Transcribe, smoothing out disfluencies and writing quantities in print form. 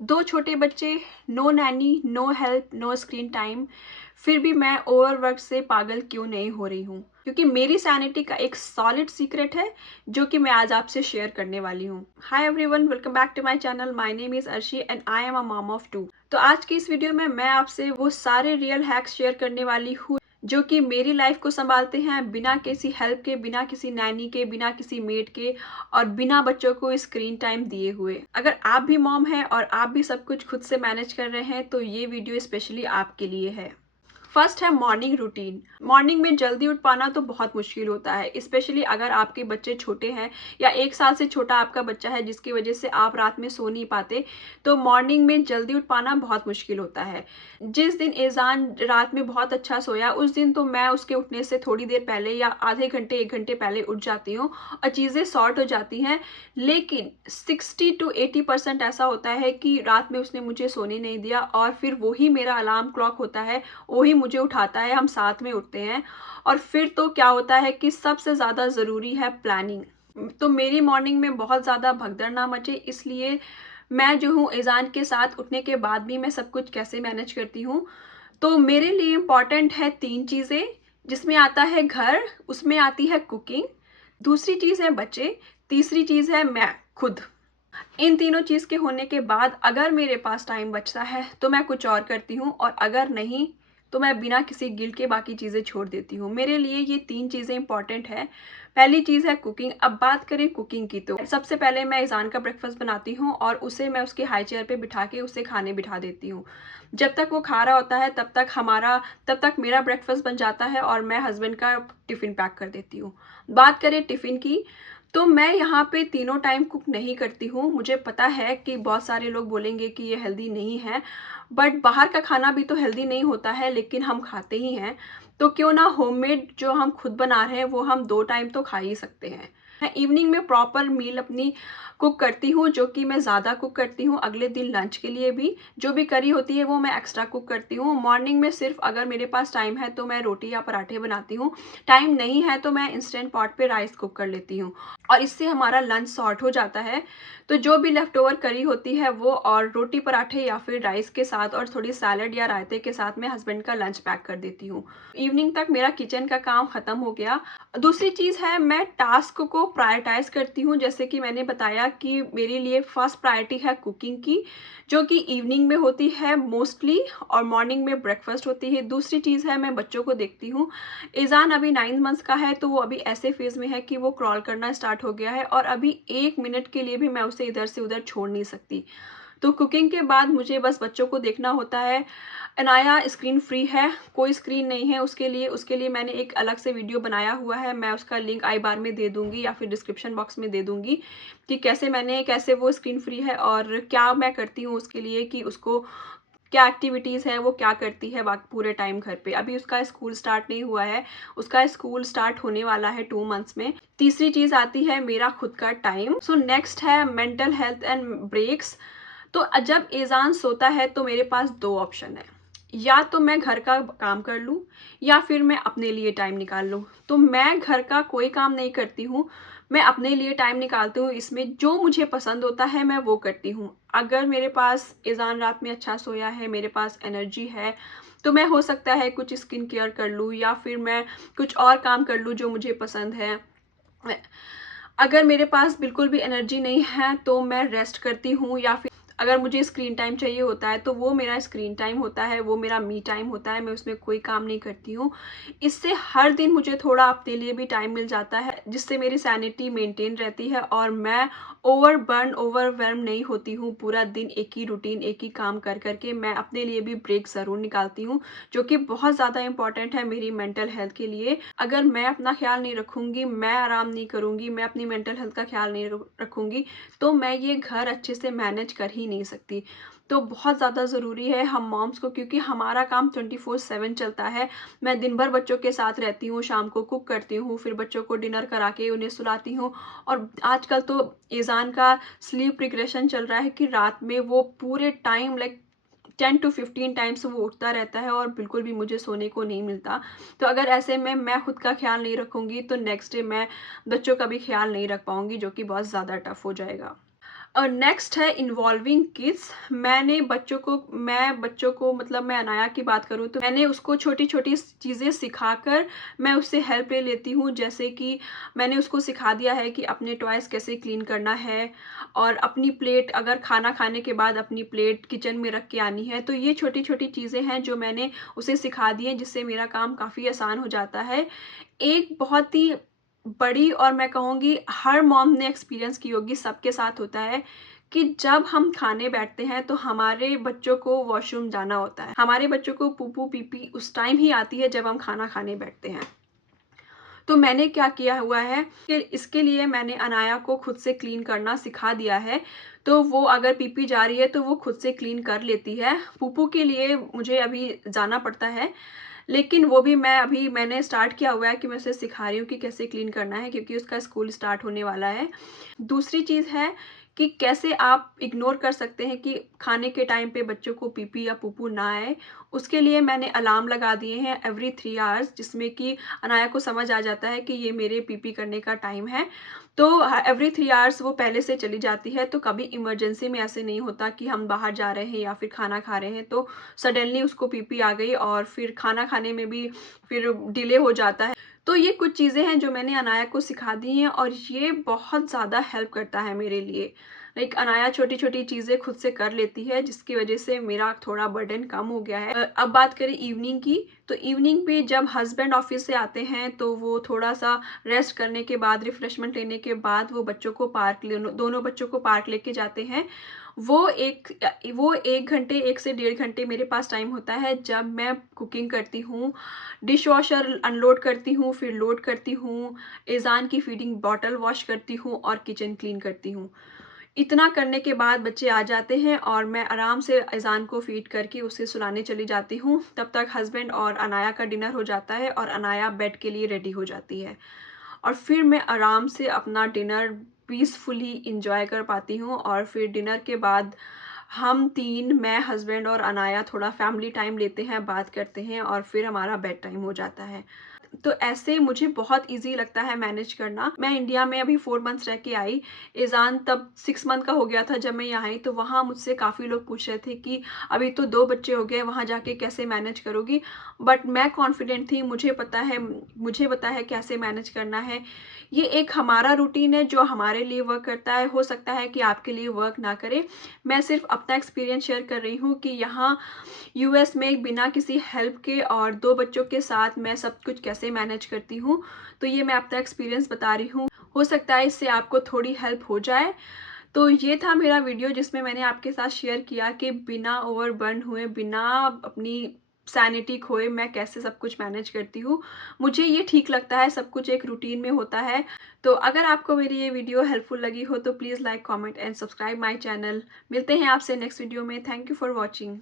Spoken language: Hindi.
2 छोटे बच्चे, no nanny, no help, no screen time, फिर भी मैं ओवरवर्क से पागल क्यों नहीं हो रही हूँ? क्योंकि मेरी सैनिटी का एक सॉलिड सीक्रेट है, जो कि मैं आज आपसे शेयर करने वाली हूँ। Hi everyone, welcome back to my channel. My name is Arshi and I am a mom of 2। तो आज की इस वीडियो में मैं आपसे वो सारे रियल हैक्स शेयर करने वाली हूँ, जो कि मेरी लाइफ को सँभालते हैं बिना किसी हेल्प के, बिना किसी नैनी के, बिना किसी मेड के और बिना बच्चों को स्क्रीन टाइम दिए हुए। अगर आप भी मॉम हैं और आप भी सब कुछ खुद से मैनेज कर रहे हैं, तो ये वीडियो स्पेशली आपके लिए है। फर्स्ट है मॉर्निंग रूटीन। मॉर्निंग में जल्दी उठ पाना तो बहुत मुश्किल होता है, स्पेशली अगर आपके बच्चे छोटे हैं या 1 साल से छोटा आपका बच्चा है, जिसकी वजह से आप रात में सो नहीं पाते, तो मॉर्निंग में जल्दी उठ पाना बहुत मुश्किल होता है। जिस दिन एज़ान रात में बहुत अच्छा सोया, उस दिन तो मैं उसके उठने से थोड़ी देर पहले या आधे घंटे 1 घंटे पहले उठ जाती हूँ और चीज़ें सॉर्ट हो जाती हैं। लेकिन 60 टू 80% ऐसा होता है कि रात में उसने मुझे सोने नहीं दिया और फिर वही मेरा अलार्म क्लॉक होता है, वही मुझे उठाता है, हम साथ में उठते हैं। और फिर तो क्या होता है कि सबसे ज़्यादा ज़रूरी है प्लानिंग। तो मेरी मॉर्निंग में बहुत ज़्यादा भगदड़ ना मचे, इसलिए मैं जो हूँ एज़ान के साथ उठने के बाद भी मैं सब कुछ कैसे मैनेज करती हूँ। तो मेरे लिए इम्पॉर्टेंट है 3 चीज़ें, जिसमें आता है घर, उसमें आती है कुकिंग, दूसरी चीज़ है बच्चे, तीसरी चीज़ है मैं खुद। इन तीनों चीज़ के होने के बाद अगर मेरे पास टाइम बचता है तो मैं कुछ और करती हूँ, और अगर नहीं तो मैं बिना किसी गिल्ट के बाकी चीज़ें छोड़ देती हूँ। मेरे लिए ये 3 चीज़ें इंपॉर्टेंट है। पहली चीज़ है कुकिंग। अब बात करें कुकिंग की, तो सबसे पहले मैं ईज़ान का ब्रेकफास्ट बनाती हूँ और उसे मैं उसके हाई चेयर पे बिठा के उसे खाने बिठा देती हूँ। जब तक वो खा रहा होता है तब तक मेरा ब्रेकफास्ट बन जाता है और मैं हस्बैंड का टिफ़िन पैक कर देती हूँ। बात करें टिफ़िन की, तो मैं यहाँ पे तीनों टाइम कुक नहीं करती हूँ। मुझे पता है कि बहुत सारे लोग बोलेंगे कि ये हेल्दी नहीं है, बट बाहर का खाना भी तो हेल्दी नहीं होता है, लेकिन हम खाते ही हैं। तो क्यों ना होममेड जो हम खुद बना रहे हैं वो हम 2 टाइम तो खा ही सकते हैं। मैं इवनिंग में प्रॉपर मील अपनी कुक करती हूँ, जो कि मैं ज़्यादा कुक करती हूँ अगले दिन लंच के लिए भी। जो भी करी होती है वो मैं एक्स्ट्रा कुक करती हूँ। मॉर्निंग में सिर्फ अगर मेरे पास टाइम है तो मैं रोटी या पराठे बनाती हूँ, टाइम नहीं है तो मैं इंस्टेंट पॉट पे राइस कुक कर लेती हूँ और इससे हमारा लंच सॉर्ट हो जाता है। तो जो भी लेफ्ट ओवर करी होती है वो और रोटी पराठे या फिर राइस के साथ और थोड़ी सैलड या रायते के साथ मैं हस्बैंड का लंच पैक कर देती हूँ। इवनिंग तक मेरा किचन का काम ख़त्म हो गया। दूसरी चीज़ है, मैं टास्क को प्रायोरिटाइज़ करती हूँ। जैसे कि मैंने बताया कि मेरे लिए फर्स्ट प्रायोरिटी है कुकिंग की, जो कि इवनिंग में होती है मोस्टली, और मॉर्निंग में ब्रेकफास्ट होती है। दूसरी चीज़ है, मैं बच्चों को देखती हूँ। ईज़ान अभी 9 मंथ्स का है, तो वो अभी ऐसे फेज़ में है कि वो क्रॉल करना स्टार्ट हो गया है और अभी 1 मिनट के लिए भी मैं उसे इधर से उधर छोड़ नहीं सकती। तो कुकिंग के बाद मुझे बस बच्चों को देखना होता है। अनाया स्क्रीन फ्री है, कोई स्क्रीन नहीं है उसके लिए मैंने एक अलग से वीडियो बनाया हुआ है। मैं उसका लिंक आई बार में दे दूँगी या फिर डिस्क्रिप्शन बॉक्स में दे दूँगी कि कैसे वो स्क्रीन फ्री है और क्या मैं करती हूँ उसके लिए, कि उसको क्या एक्टिविटीज़ है, वो क्या करती है बाकी पूरे टाइम घर पे। अभी उसका स्कूल स्टार्ट नहीं हुआ है, उसका स्कूल स्टार्ट होने वाला है 2 मंथ्स में। तीसरी चीज़ आती है मेरा खुद का टाइम। सो नेक्स्ट है मेंटल हेल्थ एंड ब्रेक्स। तो जब एज़ान सोता है तो मेरे पास 2 ऑप्शन है, या तो मैं घर का काम कर लूँ या फिर मैं अपने लिए टाइम निकाल लूँ। तो मैं घर का कोई काम नहीं करती हूँ, मैं अपने लिए टाइम निकालती हूँ। इसमें जो मुझे पसंद होता है मैं वो करती हूँ। अगर मेरे पास एज़ान रात में अच्छा सोया है, मेरे पास एनर्जी है, तो मैं हो सकता है कुछ स्किन केयर कर लूँ या फिर मैं कुछ और काम कर लूँ जो मुझे पसंद है। अगर मेरे पास बिल्कुल भी एनर्जी नहीं है तो मैं रेस्ट करती हूँ, या फिर अगर मुझे स्क्रीन टाइम चाहिए होता है तो वो मेरा स्क्रीन टाइम होता है, वो मेरा मी टाइम होता है, मैं उसमें कोई काम नहीं करती हूँ। इससे हर दिन मुझे थोड़ा अपने लिए भी टाइम मिल जाता है, जिससे मेरी सैनिटी मेंटेन रहती है और मैं ओवरवेल्म नहीं होती हूँ। पूरा दिन एक ही रूटीन, एक ही काम कर करके मैं अपने लिए भी ब्रेक ज़रूर निकालती हूँ, जो कि बहुत ज़्यादा इंपॉर्टेंट है मेरी मेंटल हेल्थ के लिए। अगर मैं अपना ख्याल नहीं रखूँगी, मैं आराम नहीं करूँगी, मैं अपनी मेंटल हेल्थ का ख्याल नहीं रखूँगी, तो मैं ये घर अच्छे से मैनेज कर ही नहीं सकती। तो बहुत ज़्यादा ज़रूरी है हम मॉम्स को, क्योंकि हमारा काम 24/7 चलता है। मैं दिन भर बच्चों के साथ रहती हूँ, शाम को कुक करती हूँ, फिर बच्चों को डिनर करा के उन्हें सुलाती हूँ। और आजकल तो ईज़ान का स्लीप रिग्रेशन चल रहा है कि रात में वो पूरे टाइम लाइक 10 टू 15 टाइम्स वो उठता रहता है और बिल्कुल भी मुझे सोने को नहीं मिलता। तो अगर ऐसे में मैं खुद का ख्याल नहीं रखूँगी तो नेक्स्ट डे मैं बच्चों का भी ख्याल नहीं रख पाऊँगी, जो कि बहुत ज़्यादा टफ हो जाएगा। और नेक्स्ट है इन्वॉल्विंग किड्स। मैं बच्चों को मतलब मैं अनाया की बात करूँ तो मैंने उसको छोटी छोटी चीज़ें सिखाकर मैं उससे हेल्प ले लेती हूँ। जैसे कि मैंने उसको सिखा दिया है कि अपने टॉयज़ कैसे क्लीन करना है, और अपनी प्लेट अगर खाना खाने के बाद अपनी प्लेट किचन में रख के आनी है। तो ये छोटी छोटी चीज़ें हैं जो मैंने उसे सिखा दी हैं, जिससे मेरा काम काफ़ी आसान हो जाता है। एक बहुत ही बड़ी, और मैं कहूँगी हर मॉम ने एक्सपीरियंस की होगी, सबके साथ होता है कि जब हम खाने बैठते हैं तो हमारे बच्चों को वॉशरूम जाना होता है। हमारे बच्चों को पूपू पीपी उस टाइम ही आती है जब हम खाना खाने बैठते हैं। तो मैंने क्या किया हुआ है कि इसके लिए मैंने अनाया को खुद से क्लीन करना सिखा दिया है। तो वो अगर पीपी जा रही है तो वो खुद से क्लीन कर लेती है। पूपू के लिए मुझे अभी जाना पड़ता है, लेकिन वो भी मैंने स्टार्ट किया हुआ है कि मैं उसे सिखा रही हूँ कि कैसे क्लीन करना है, क्योंकि उसका स्कूल स्टार्ट होने वाला है। दूसरी चीज़ है कि कैसे आप इग्नोर कर सकते हैं कि खाने के टाइम पे बच्चों को पीपी या पूपू ना आए। उसके लिए मैंने अलार्म लगा दिए हैं एवरी 3 आवर्स, जिसमें कि अनाया को समझ आ जाता है कि ये मेरे पीपी करने का टाइम है। तो एवरी 3 आवर्स वो पहले से चली जाती है। तो कभी इमरजेंसी में ऐसे नहीं होता कि हम बाहर जा रहे हैं या फिर खाना खा रहे हैं तो सडनली उसको पीपी आ गई और फिर खाना खाने में भी फिर डिले हो जाता है। तो ये कुछ चीज़ें हैं जो मैंने अनाया को सिखा दी हैं, और ये बहुत ज़्यादा हेल्प करता है मेरे लिए। लाइक अनाया छोटी-छोटी चीज़ें खुद से कर लेती है, जिसकी वज़ह से मेरा थोड़ा बर्डन कम हो गया है। अब बात करें इवनिंग की, तो इवनिंग पे जब हस्बैंड ऑफ़िस से आते हैं तो वो थोड़ा-सा रेस्ट करने के बाद, रिफ्रेशमेंट लेने के बाद वो बच्चों को दोनों बच्चों को पार्क लेके जाते हैं। वो 1 घंटे, 1 से डेढ़ घंटे मेरे पास टाइम होता है जब मैं कुकिंग करती हूँ, डिशवॉशर अनलोड करती हूँ, फिर लोड करती हूँ, इज़ान की फीडिंग बॉटल वॉश करती हूँ और किचन क्लीन करती हूँ। इतना करने के बाद बच्चे आ जाते हैं और मैं आराम से इज़ान को फ़ीड करके उसे सुलाने चली जाती हूँ। तब तक हस्बैंड और अनाया का डिनर हो जाता है और अनाया बेड के लिए रेडी हो जाती है। और फिर मैं आराम से अपना डिनर पीसफुली एन्जॉय कर पाती हूँ, और फिर डिनर के बाद हम 3, मैं, हस्बैंड और अनाया थोड़ा फैमिली टाइम लेते हैं, बात करते हैं, और फिर हमारा बेड टाइम हो जाता है। तो ऐसे मुझे बहुत ईज़ी लगता है मैनेज करना। मैं इंडिया में अभी 4 मंथ्स रह के आई। इज़ान तब 6 मंथ का हो गया था जब मैं यहाँ आई, तो वहाँ मुझसे काफ़ी लोग पूछ रहे थे कि अभी तो 2 बच्चे हो गए, वहाँ जाके कैसे मैनेज करोगी? बट मैं कॉन्फिडेंट थी, मुझे पता है कैसे मैनेज करना है। ये एक हमारा रूटीन है जो हमारे लिए वर्क करता है, हो सकता है कि आपके लिए वर्क ना करे। मैं सिर्फ़ अपना एक्सपीरियंस शेयर कर रही हूँ कि यहाँ यूएस में बिना किसी हेल्प के और 2 बच्चों के साथ मैं सब कुछ कैसे मैनेज करती हूँ। तो ये मैं अपना एक्सपीरियंस बता रही हूँ। हो सकता है इससे आपको थोड़ी हेल्प हो जाए। तो ये था मेरा वीडियो जिसमें मैंने आपके साथ शेयर किया कि बिना ओवरबर्न हुए, बिना अपनी सैनिटी खोए मैं कैसे सब कुछ मैनेज करती हूँ। मुझे ये ठीक लगता है, सब कुछ एक रूटीन में होता है। तो अगर आपको मेरी ये वीडियो हेल्पफुल लगी हो तो please like, comment and subscribe my channel. मिलते हैं आपसे नेक्स्ट वीडियो में। Thank you for watching.